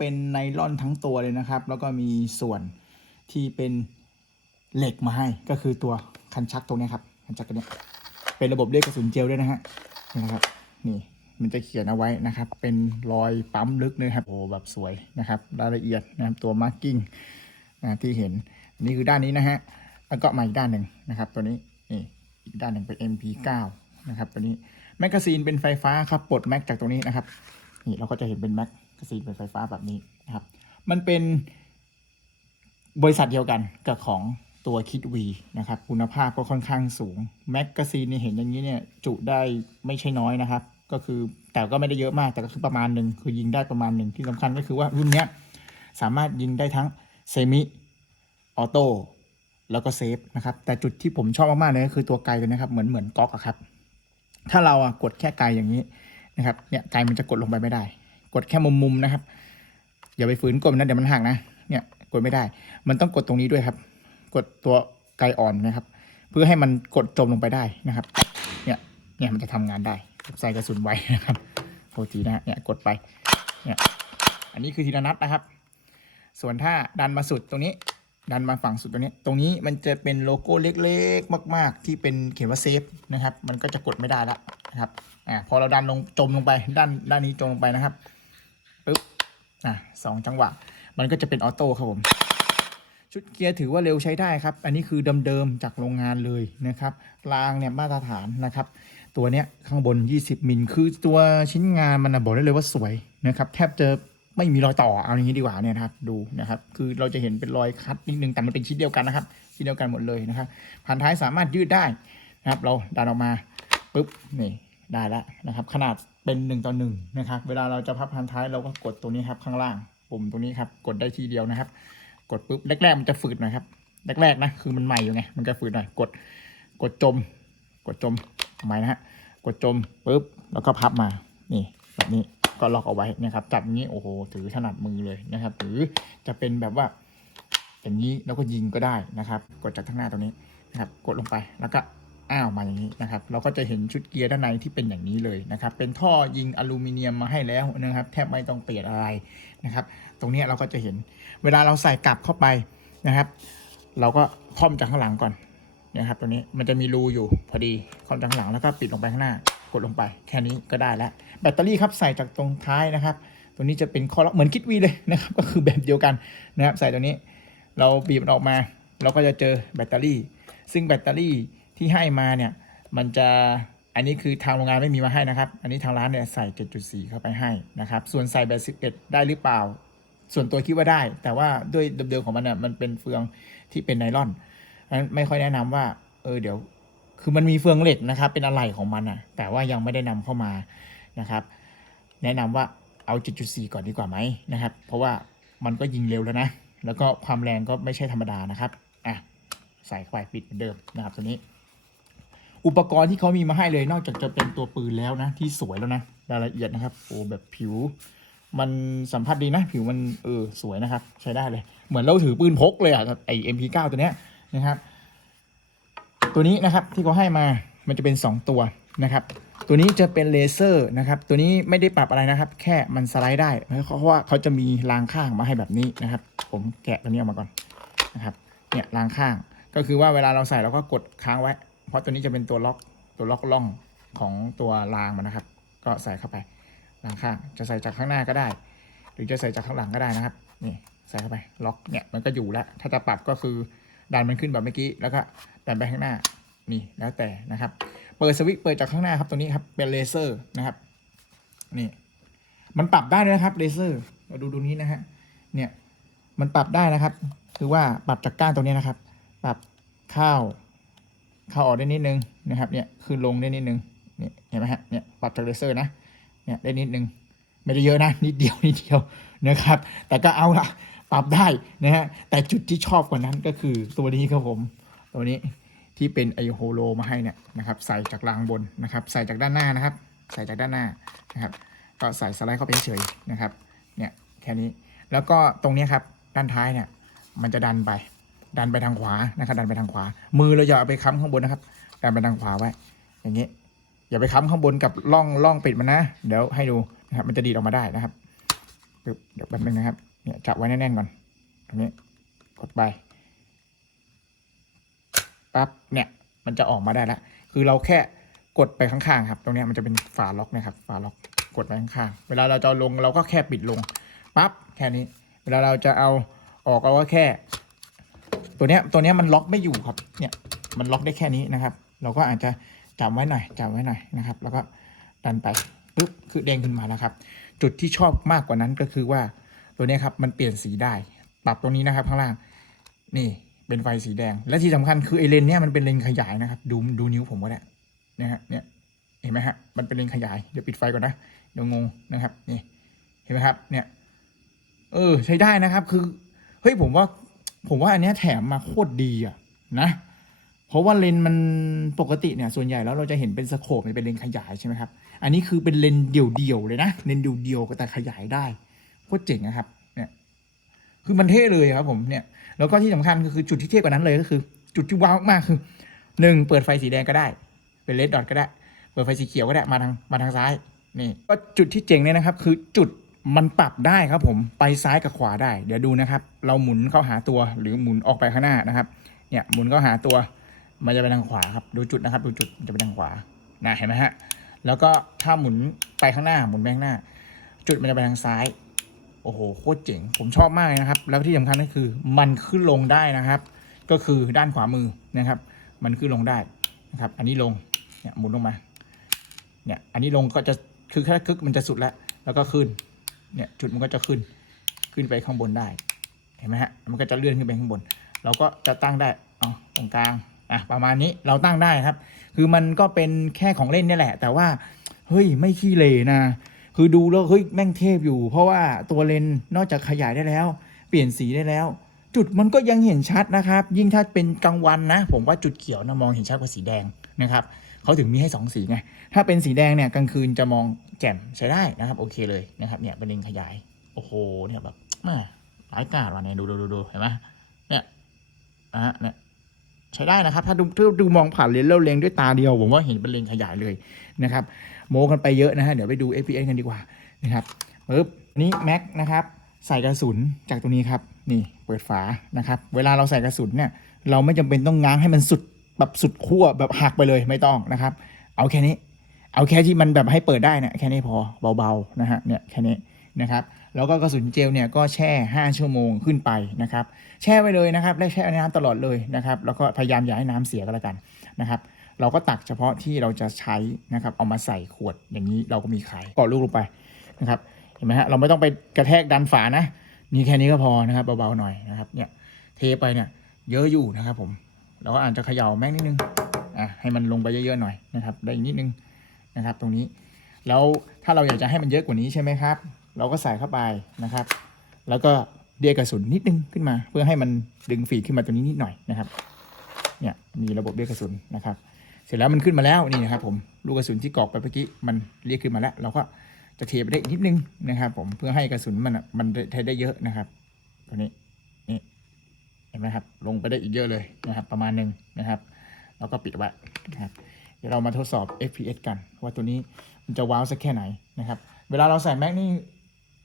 เป็นไนล่อนทั้งตัวเลยนะครับ แล้วก็มีส่วนที่เป็นเหล็กมาให้ ก็คือตัวคันชักตรงนี้ครับ คันชักตัวเนี้ยเป็นระบบเรียกกระสุนเจลด้วยนะฮะนี่นะครับ นี่มันจะเขียนเอาไว้นะครับ เป็นรอยปั๊มลึกเลยครับโอ้แบบสวยนะครับ รายละเอียดนะครับตัวมาร์กิ้งนะที่เห็นนี่คือด้านนี้นะฮะแล้วก็มาอีกด้านหนึ่งนะครับ ตัวนี้นี่อีกด้านหนึ่งเป็น MP9 นะครับตัวนี้แมกกาซีนเป็นไฟฟ้าครับปลดแม็กจากตรงนี้นะครับนี่เราก็จะเห็นเป็นแม็ก กาซีนเป็นไฟฟ้าแบบนี้นะครับ มันเป็นบริษัทเดียวกันกับของตัวคิดวีนะครับ คุณภาพก็ค่อนข้างสูง แมกกาซีนนี่เห็นอย่างนี้เนี่ยจุได้ไม่ใช่น้อยนะครับ ก็คือแต่ก็ไม่ได้เยอะมากแต่ก็คือประมาณหนึ่งคือยิงได้ประมาณหนึ่งที่สำคัญก็คือว่ารุ่นนี้สามารถยิงได้ทั้งเซมิออโต้แล้วก็เซฟนะครับ แต่จุดที่ผมชอบมากๆเลยก็คือตัวไกลตัวนี้ครับ เหมือนเหมือนก๊อกอะครับ ถ้าเราอะกดแค่ไกลอย่างนี้นะครับเนี่ยไกลมันจะกดลงไปไม่ได้ กดแค่มุมมุมนะครับ อย่าไปฝืนกดนะเดี๋ยวมันหักนะ เนี่ยกดไม่ได้ มันต้องกดตรงนี้ด้วยครับ กดตัวไกลอ่อนนะครับ เพื่อให้มันกดจมลงไปได้นะครับ เนี่ย เนี่ยมันจะทำงานได้ ใส่กระสุนไว้นะครับโทษทีนะฮะเนี่ยกดไป เนี่ย อันนี้คือทีละนัดนะครับ ส่วนถ้าดันมาสุดตรงนี้ ดันมาฝั่งสุดตรงนี้ ตรงนี้มันจะเป็นโลโก้เล็กๆ มาก ๆ ที่เป็นเขียนว่าเซฟนะครับ มันก็จะกดไม่ได้ล้วนะครับ อ่า พอเราดันลงจมลงไป ด้านด้านนี้จมลงไปนะครับ ปึ๊บอะสองจังหวะ มันก็จะเป็นออโต้ครับผม ชุดเกียร์ถือว่าเร็วใช้ได้ครับ อันนี้คือเดิมๆจากโรงงานเลยนะครับรางเนี่ยมาตรฐานนะครับ ตัวเนี้ยข้างบน 20 มิลคือตัวชิ้นงานมันนะบอกได้เลยว่าสวยนะครับ แทบจะไม่มีรอยต่อเอาอย่างนี้ดีกว่าเนี่ยนะครับดูนะครับ คือเราจะเห็นเป็นรอยคัดนิดนึงแต่มันเป็นชิ้นเดียวกันนะครับ ชิ้นเดียวกันหมดเลยนะครับพันท้ายสามารถยืดได้นะครับ เราดันออกมาปุ๊บนี่ได้แล้วนะครับ ขนาด เป็น1ต่อ1นะครับ เวลาเราจะพับพันท้ายเราก็กดตรงนี้ครับข้างล่างปุ่มตรงนี้ครับ กดได้ทีเดียวนะครับ กดปุ๊บแรกๆมันจะฝืดหน่อยครับแรกๆนะคือมันใหม่อยู่ไงมันจะฝืดหน่อยกดกดจม กดจมทำไมนะฮะกดจมปุ๊บแล้วก็พับมานี่แบบนี้ก็ล็อกเอาไว้นะครับจับอย่างนี้โอ้โหถือถนัดมือเลยนะครับ หรือจะเป็นแบบว่าอย่างนี้แล้วก็ยิงก็ได้นะครับ กดจากข้างหน้าตรงนี้นะครับ กดลงไปแล้วก็ อ้าวมาอย่างนี้นะครับ เราก็จะเห็นชุดเกียร์ด้านในที่เป็นอย่างนี้เลยนะครับ เป็นท่อยิงอลูมิเนียมมาให้แล้วนะครับ แทบไม่ต้องเปลี่ยนอะไรนะครับ ตรงนี้เราก็จะเห็น เวลาเราใส่กลับเข้าไปนะครับ เราก็ค่อมจากข้างหลังก่อนนะครับตัวนี้มันจะมีรูอยู่พอดีค่อมจากข้างหลังแล้วก็ปิดลงไปข้างหน้ากดลงไปแค่นี้ก็ได้แล้ว แบตเตอรี่ครับใส่จากตรงท้ายนะครับ ตัวนี้จะเป็นข้อล็อกเหมือนคิดวีเลยนะครับ ก็คือแบบเดียวกันนะครับ ใส่ตัวนี้ เราบีบมันออกมา เราก็จะเจอแบตเตอรี่ ซึ่งแบตเตอรี่ ที่ให้มาเนี่ยมันจะอันนี้คือทางโรงงานไม่มีมาให้นะครับ อันนี้ทางร้านเนี่ยใส่ 7.4 เข้าไปให้นะครับ ส่วนใส่แบต11 ได้หรือเปล่า ส่วนตัวคิดว่าได้ แต่ว่าด้วยเดิมๆของมันเนี่ยมันเป็นเฟืองที่เป็นไนล่อนนั้นไม่ค่อยแนะนำว่า เออเดี๋ยว คือมันมีเฟืองเหล็กนะครับ เป็นอะไหล่ของมันอะ แต่ว่ายังไม่ได้นำเข้ามานะครับ แนะนำว่าเอา 7.4 ก่อนดีกว่าไหมนะครับ เพราะว่ามันก็ยิงเร็วแล้วนะ แล้วก็ความแรงก็ไม่ใช่ธรรมดานะครับ อะ ใส่เข้าไปปิดเหมือนเดิมนะครับตัวนี้ อุปกรณ์ที่เขามีมาให้เลยนอกจากจะเป็นตัวปืนแล้วนะ ที่สวยแล้วนะรายละเอียดนะครับ โอ้แบบผิว มันสัมผัสดีนะ ผิวมันเออสวยนะครับ ใช้ได้เลย เหมือนเราถือปืนพกเลยอะไอ MP9 ตัวเนี้ยนะครับ ตัวนี้นะครับที่เขาให้มามันจะเป็น 2 ตัวนะครับ ตัวนี้จะเป็นเลเซอร์นะครับ ตัวนี้ไม่ได้ปรับอะไรนะครับ แค่มันสไลด์ได้เพราะว่าเขาจะมีรางข้างมาให้แบบนี้นะครับ ผมแกะตัวนี้ออกมาก่อนนะครับเนี่ยรางข้างก็คือว่าเวลาเราใส่เราก็กดค้างไว้ เพราะตัวนี้จะเป็นตัวล็อกตัวล็อกล่องของตัวรางมันนะครับ ก็ใส่เข้าไปรางข้างจะใส่จากข้างหน้าก็ได้ หรือจะใส่จากข้างหลังก็ได้นะครับนี่ใส่เข้าไปล็อกเนี่ยมันก็อยู่แล้ว ถ้าจะปรับก็คือดันมันขึ้นแบบเมื่อกี้แล้วก็ดันไปข้างหน้านี่แล้วแต่นะครับเปิดสวิตช์เปิดจากข้างหน้าครับตัวนี้ครับเป็นเลเซอร์นะครับนี่มันปรับได้ด้วยนะครับเลเซอร์เราดูดูนี้นะฮะเนี่ยมันปรับได้นะครับ คือว่าปรับจากก้านตรงนี้นะครับ ปรับเข้า เข้าออกได้นิดนึงนะครับเนี่ยคือลงได้นิดนึงเนี่ยเห็นไหมฮะเนี่ยปรับจากเลเซอร์นะเนี่ยได้นิดนึงไม่ได้เยอะนะนิดเดียวนิดเดียวนะครับ แต่ก็เอาละปรับได้นะฮะแต่จุดที่ชอบกว่านั้นก็คือตัวนี้ครับผม ตัวนี้ที่เป็นไอโฮโลมาให้เนี่ยนะครับ ใส่จากรางบนนะครับ ใส่จากด้านหน้านะครับ ใส่จากด้านหน้านะครับ ก็ใส่สไลด์เข้าไปเฉยนะครับ เนี่ยแค่นี้แล้วก็ตรงนี้ครับด้านท้ายเนี่ยมันจะดันไป ดันไปทางขวานะครับ ดันไปทางขวา มือเราอย่าเอาไปค้ำข้างบนนะครับ ดันไปทางขวาไว้ อย่างนี้ อย่าไปค้ำข้างบนกับร่องร่องปิดมันนะ เดี๋ยวให้ดูนะครับ มันจะดีดออกมาได้นะครับเดี๋ยวแป๊บนึงนะครับ เนี่ยจับไว้แน่นๆก่อน ตรงนี้ กดไป ปั๊บ เนี่ย มันจะออกมาได้แล้วคือเราแค่กดไปข้างๆครับ ตรงนี้มันจะเป็นฝาล็อกนะครับ ฝาล็อก กดไปข้างๆ เวลาเราจะลงเราก็แค่ปิดลง ปั๊บ แค่นี้ เวลาเราจะเอาออกเราก็แค่ ตัวเนี้ยตัวเนี้ยมันล็อกไม่อยู่ครับ เนี่ยมันล็อกได้แค่นี้นะครับ เราก็อาจจะจับไว้หน่อยจับไว้หน่อยนะครับ แล้วก็ดันไปปึ๊บคือเด้งขึ้นมาแล้วครับ จุดที่ชอบมากกว่านั้นก็คือว่าตัวเนี้ยครับมันเปลี่ยนสีได้ปรับตรงนี้นะครับข้างล่างนี่เป็นไฟสีแดง และที่สำคัญคือไอเลนเนี่ยมันเป็นเลนขยายนะครับ ดูดูนิ้วผมก็ได้นะฮะเนี่ยเห็นไหมฮะมันเป็นเลนขยายเดี๋ยวปิดไฟก่อนนะเดี๋ยวงงนะครับนี่เห็นไหมครับเนี่ยเออใช้ได้นะครับคือเฮ้ยผมว่า ผมว่าอันเนี้ยแถมมาโคตรดีอะนะ เพราะว่าเลนส์มันปกติเนี่ยส่วนใหญ่แล้วเราจะเห็นเป็นสโคปเป็นเลนส์ขยายใช่ไหมครับ อันนี้คือเป็นเลนส์เดี่ยวๆเลยนะเลนส์เดี่ยวๆแต่ขยายได้โคตรเจ๋งนะครับเนี่ยคือมันเท่เลยครับผมเนี่ยแล้วก็ที่สำคัญก็คือจุดที่เท่กว่านั้นเลยก็คือ จุดที่ว้าวมากคือหนึ่งเปิดไฟสีแดงก็ได้ เป็นเลดดอทก็ได้ เปิดไฟสีเขียวก็ได้มาทางมาทางซ้ายนี่ก็จุดที่เจ๋งเนี่ยนะครับ คือจุด มันปรับได้ครับผมไปซ้ายกับขวาได้ เดี๋ยวดูนะครับ เราหมุนเข้าหาตัวหรือหมุนออกไปข้างหน้านะครับ เนี่ยหมุนเข้าหาตัว มันจะไปทางขวาครับ ดูจุดนะครับดูจุดมันจะไปทางขวานะเห็นไหมฮะแล้วก็ถ้าหมุนไปข้างหน้าหมุนไปข้างหน้า จุดมันจะไปทางซ้ายโอ้โหโคตรเจ๋งผมชอบมากเลยนะครับ แล้วที่สำคัญก็คือมันขึ้นลงได้นะครับ ก็คือด้านขวามือนะครับ มันขึ้นลงได้นะครับ อันนี้ลงเนี่ยหมุนลงมาเนี่ยอันนี้ลงก็จะคือแค่คึกมันจะสุดแล้ว แล้วก็ขึ้น เนี่ยจุดมันก็จะขึ้นขึ้นไปข้างบนได้ เห็นไหมฮะ มันก็จะเลื่อนขึ้นไปข้างบน เราก็จะตั้งได้เอาตรงกลาง อะ ประมาณนี้ เราตั้งได้ครับ คือมันก็เป็นแค่ของเล่นนี่แหละ แต่ว่า เฮ้ย ไม่ขี้เหร่นะ คือดูแล้ว เฮ้ย แม่งเทพอยู่ เพราะว่าตัวเลนนอกจากขยายได้แล้ว เปลี่ยนสีได้แล้ว จุดมันก็ยังเห็นชัดนะครับ ยิ่งถ้าเป็นกลางวันนะ ผมว่าจุดเขียวนะมองเห็นชัดกว่าสีแดงนะครับ เขาถึงมีให้สองสีไง ถ้าเป็นสีแดงเนี่ยกลางคืนจะมองแจ่มใช้ได้นะครับ โอเคเลยนะครับเนี่ยเป็นเลนขยาย โอ้โหเนี่ยแบบมาหลายกาดว่ะเนี่ยดูดูดูดูเห็นไหมเนี่ยนะฮะเนี่ยใช้ได้นะครับ ถ้าดูถ้าดูมองผ่านเลนส์แล้วเลงด้วยตาเดียว ผมว่าเห็นเป็นเลนขยายเลยนะครับ โมกันไปเยอะนะฮะเดี๋ยวไปดู FPS กันดีกว่านะครับปึ๊บนี่แม็กนะครับใส่กระสุนจากตรงนี้ครับนี่เปิดฝานะครับ เวลาเราใส่กระสุนเนี่ยเราไม่จำเป็นต้องง้างให้มันสุด แบบสุดขั้วแบบหักไปเลยไม่ต้องนะครับ เอาแค่นี้ เอาแค่ที่มันแบบให้เปิดได้นี่ยแค่นี้พอเบาๆนะฮะเนี่ยแค่นี้นะครับแล้วก็กระสุนเจลเนี่ยก็แช่ 5 ชั่วโมงขึ้นไปนะครับ แช่ไว้เลยนะครับและแช่ในน้ำตลอดเลยนะครับ แล้วก็พยายามอย่าให้น้ำเสียก็แล้วกันนะครับ เราก็ตักเฉพาะที่เราจะใช้นะครับ เอามาใส่ขวดอย่างนี้เราก็มีขายกอดลูกลงไปนะครับเห็นไหมฮะเราไม่ต้องไปกระแทกดันฝานะนี่แค่นี้ก็พอนะครับเบาๆหน่อยนะครับเนี่ยเทไปเนี่ยเยอะอยู่นะครับผม เราก็อาจจะเขย่าแม่งนิดนึงอะให้มันลงไปเยอะๆหน่อยนะครับ ได้อีกนิดนึงนะครับ ตรงนี้แล้วถ้าเราอยากจะให้มันเยอะกว่านี้ใช่ไหมครับ เราก็ใส่เข้าไปนะครับ แล้วก็เดียกระสุนนิดนึงขึ้นมา เพื่อให้มันดึงฟีขึ้นมาตรงนี้นิดหน่อยนะครับเนี่ยมีระบบเรียกกระสุนนะครับ เสร็จแล้วมันขึ้นมาแล้วนี่นะครับผมลูกกระสุนที่กรอกไปเมื่อกี้มันเรียกขึ้นมาแล้ว เราก็จะเทไปได้อีกนิดนึงนะครับ ผมเพื่อให้กระสุนมันมันใช้ได้เยอะนะครับ ตัวนี้นี่ เห็นไหมครับ ลงไปได้อีกเยอะเลยนะครับ ประมาณหนึ่งนะครับ แล้วก็ปิดไว้นะครับเดี๋ยวเรามาทดสอบ FPS กัน ว่าตัวนี้มันจะว้าวสักแค่ไหนนะครับ เวลาเราใส่แม็กนี่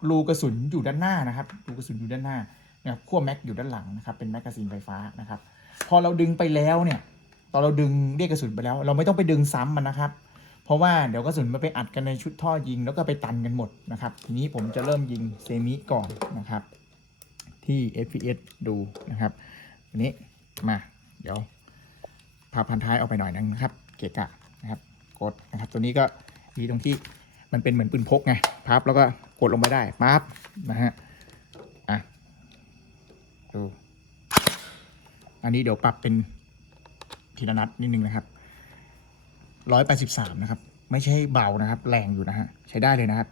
รูกระสุนอยู่ด้านหน้านะครับรูกระสุนอยู่ด้านหน้านะครับขั้วแม็กอยู่ด้านหลังนะครับ เป็นแมกกาซีนไฟฟ้านะครับ พอเราดึงไปแล้วเนี่ย ตอนเราดึงเรียกกระสุนไปแล้ว เราไม่ต้องไปดึงซ้ำมันนะครับ เพราะว่าเดี๋ยวกระสุนมันไปอัดกันในชุดท่อยิง แล้วก็ไปตันกันหมดนะครับ ทีนี้ผมจะเริ่มยิงเซมิก่อนนะครับ ที่ FPS ดูนะครับอันนี้มาเดี๋ยวพาพันท้ายออกไปหน่อยนึงนะครับ เกะกะนะครับ กดนะครับ ตัวนี้ก็ดีตรงที่มันเป็นเหมือนปืนพกไงพับแล้วก็กดลงไปได้ปั๊บนะฮะอะดูอันนี้เดี๋ยวปรับเป็นทีละนัดนิดนึงนะครับร้อยแปดสิบสามนะครับ ไม่ใช่เบานะครับ แรงอยู่นะฮะใช้ได้เลยนะครับ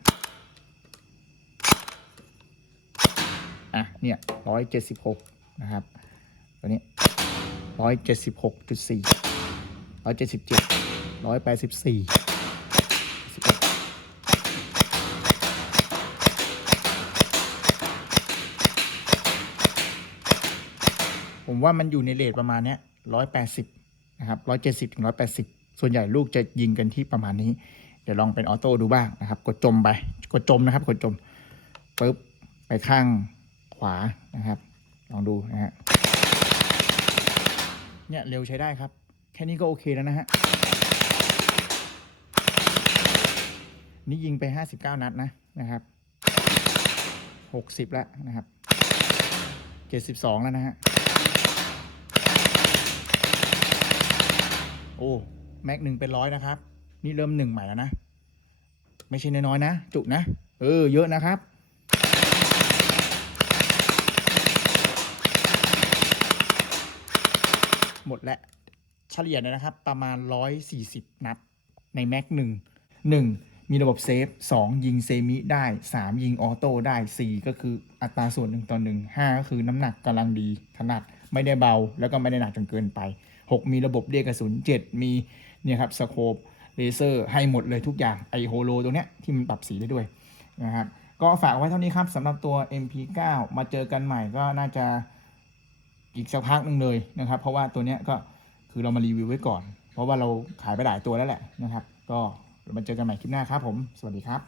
อะเนี่ยร้อยเจ็ดสิบหกนะครับตัวนี้ร้อยเจ็ดสิบหกจุดสี่ร้อยเจ็ดสิบเจ็ดร้อยแปดสิบสี่ผมว่ามันอยู่ในเลทประมาณเนี้ยร้อยแปดสิบนะครับร้อยเจ็ดสิบถึงร้อยแปดสิบส่วนใหญ่ลูกจะยิงกันที่ประมาณนี้ เดี๋ยวลองเป็นออโต้ดูบ้างนะครับ กดจมไป กดจมนะครับ กดจมปึ๊บไปข้างานะครับ ลองดูนะฮะ เนี่ยเร็วใช้ได้ครับ แค่นี้ก็โอเคแล้วนะฮะ นี่ยิงไป 59 นัดนะนะครับ 60 แล้วนะครับ 72 แล้วนะฮะ โอ้ แม็กหนึ่งเป็นร้อยนะครับ นี่เริ่มหนึ่งใหม่แล้วนะ ไม่ใช่น้อยๆนะ จุนะ เออ เยอะนะครับ มดแล้วเฉลี่ยเนี่ยนะครับ ประมาณ 140 นัดในแม็กหนึ่งหนึ่งมีระบบเซฟ2ยิงเซมิได้ 3 ยิงออโต้ได้ 4 ก็คืออัตราส่วน1ต่อ1 5 ก็คือน้ำหนักกำลังดีถนัดไม่ได้เบาแล้วก็ไม่ได้หนักจนเกินไป 6 มีระบบเรียกกระสุน 7 มีเนี่ยครับสโคปเลเซอร์ให้หมดเลยทุกอย่างไอโฮโลตัวเนี้ยที่มันปรับสีได้ด้วยนะครับก็ฝากไว้เท่านี้ครับสำหรับตัว MP9 มาเจอกันใหม่ก็น่าจะ อีกสักพักหนึ่งเลยนะครับ เพราะว่าตัวเนี้ยก็คือเรามารีวิวไว้ก่อน เพราะว่าเราขายไปหลายตัวแล้วแหละนะครับ ก็เดี๋ยวมาเจอกันใหม่คลิปหน้าครับผม สวัสดีครับ